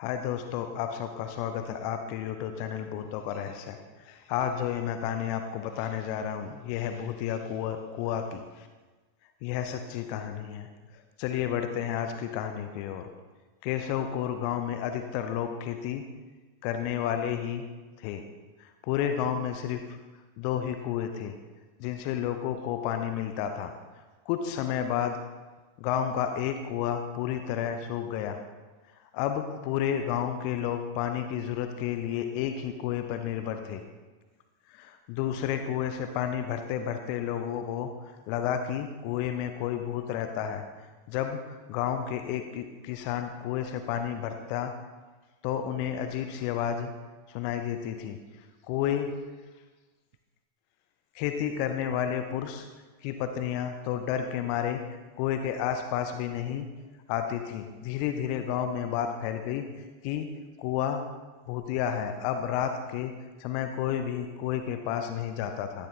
हाय दोस्तों, आप सबका स्वागत है आपके यूट्यूब चैनल भूतों का रहस्य। आज जो ये मैं कहानी आपको बताने जा रहा हूँ यह है भूतिया कुआं की। यह सच्ची कहानी है। चलिए बढ़ते हैं आज की कहानी की ओर। केशवपुर गांव में अधिकतर लोग खेती करने वाले ही थे। पूरे गांव में सिर्फ 2 ही कुएं थे जिनसे लोगों को पानी मिलता था। कुछ समय बाद गांव का एक कुआं पूरी तरह सूख गया। अब पूरे गांव के लोग पानी की जरूरत के लिए एक ही कुएं पर निर्भर थे। दूसरे कुएं से पानी भरते भरते लोगों को लगा कि कुएं में कोई भूत रहता है। जब गांव के एक किसान कुएं से पानी भरता तो उन्हें अजीब सी आवाज़ सुनाई देती थी। कुएं खेती करने वाले पुरुष की पत्नियां तो डर के मारे कुएं के आसपास भी नहीं आती थी। धीरे धीरे गांव में बात फैल गई कि कुआं भूतिया है। अब रात के समय कोई भी कुएं के पास नहीं जाता था।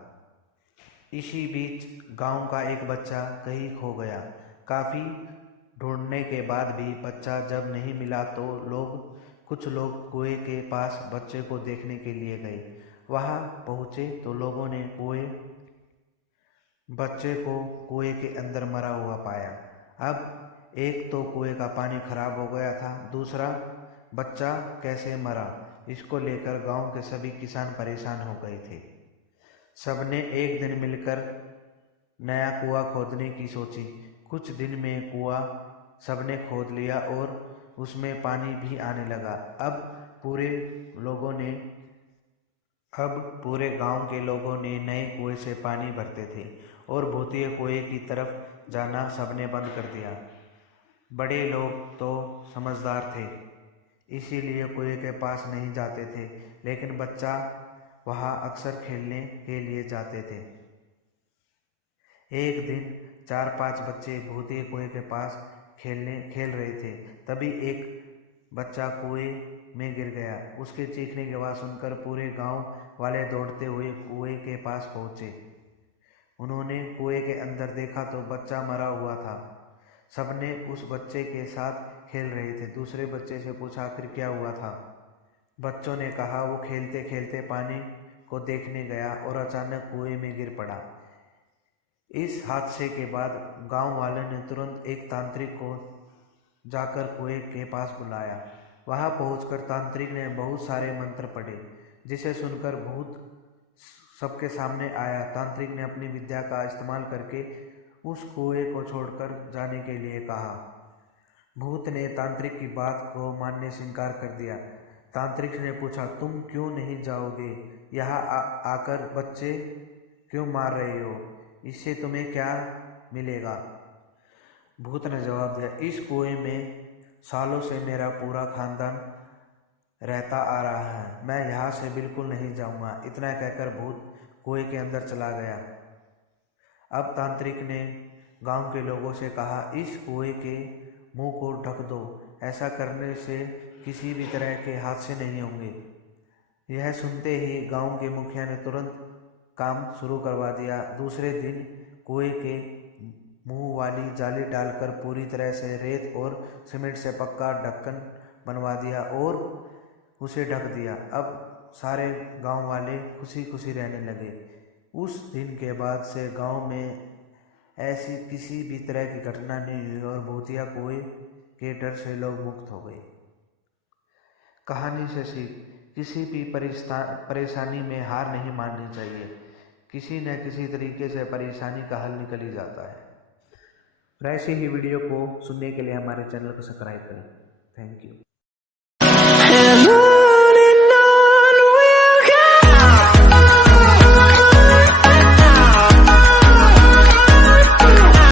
इसी बीच गांव का एक बच्चा कहीं खो गया। काफ़ी ढूंढने के बाद भी बच्चा जब नहीं मिला तो कुछ लोग कुएं के पास बच्चे को देखने के लिए गए। वहां पहुंचे तो लोगों ने बच्चे को कुएं के अंदर मरा हुआ पाया। अब एक तो कुएं का पानी खराब हो गया था, दूसरा बच्चा कैसे मरा, इसको लेकर गांव के सभी किसान परेशान हो गए थे। सबने एक दिन मिलकर नया कुआं खोदने की सोची। कुछ दिन में कुआं सबने खोद लिया और उसमें पानी भी आने लगा। अब पूरे गांव के लोगों ने नए कुएं से पानी भरते थे और भूतिया कुएं की तरफ जाना सबने बंद कर दिया। बड़े लोग तो समझदार थे, इसीलिए कुएं के पास नहीं जाते थे, लेकिन बच्चा वहां अक्सर खेलने के लिए जाते थे। एक दिन 4-5 बच्चे भूतिया कुएं के पास खेल रहे थे। तभी एक बच्चा कुएं में गिर गया। उसके चीखने की आवाज़ सुनकर पूरे गांव वाले दौड़ते हुए कुएं के पास पहुंचे। उन्होंने कुएं के अंदर देखा तो बच्चा मरा हुआ था। सबने उस बच्चे के साथ खेल रहे थे। दूसरे बच्चे से पूछा आखिर क्या हुआ था। बच्चों ने कहा वो खेलते खेलते पानी को देखने गया और अचानक कुएं में गिर पड़ा। इस हादसे के बाद गांव वालों ने तुरंत एक तांत्रिक को जाकर कुएं के पास बुलाया। वहां पहुंचकर तांत्रिक ने बहुत सारे मंत्र पढ़े, जिसे सुनकर भूत सबके सामने आया। तांत्रिक ने अपनी विद्या का इस्तेमाल करके उस कुएं को छोड़कर जाने के लिए कहा। भूत ने तांत्रिक की बात को मानने से इनकार कर दिया। तांत्रिक ने पूछा तुम क्यों नहीं जाओगे? यहाँ आकर बच्चे क्यों मार रहे हो? इससे तुम्हें क्या मिलेगा? भूत ने जवाब दिया इस कुएं में सालों से मेरा पूरा खानदान रहता आ रहा है, मैं यहाँ से बिल्कुल नहीं जाऊँगा। इतना कहकर भूत कुएं के अंदर चला गया। अब तांत्रिक ने गांव के लोगों से कहा इस कुएं के मुंह को ढक दो, ऐसा करने से किसी भी तरह के हादसे नहीं होंगे। यह सुनते ही गांव के मुखिया ने तुरंत काम शुरू करवा दिया। दूसरे दिन कुएं के मुंह वाली जाली डालकर पूरी तरह से रेत और सीमेंट से पक्का ढक्कन बनवा दिया और उसे ढक दिया। अब सारे गांव वाले खुशी खुशी रहने लगे। उस दिन के बाद से गांव में ऐसी किसी भी तरह की घटना नहीं हुई और भूतिया कुएं के डर से लोग मुक्त हो गए। कहानी से सीख, किसी भी परेशानी में हार नहीं माननी चाहिए। किसी न किसी तरीके से परेशानी का हल निकल ही जाता है। और ऐसे ही वीडियो को सुनने के लिए हमारे चैनल को सब्सक्राइब करें। Thank you.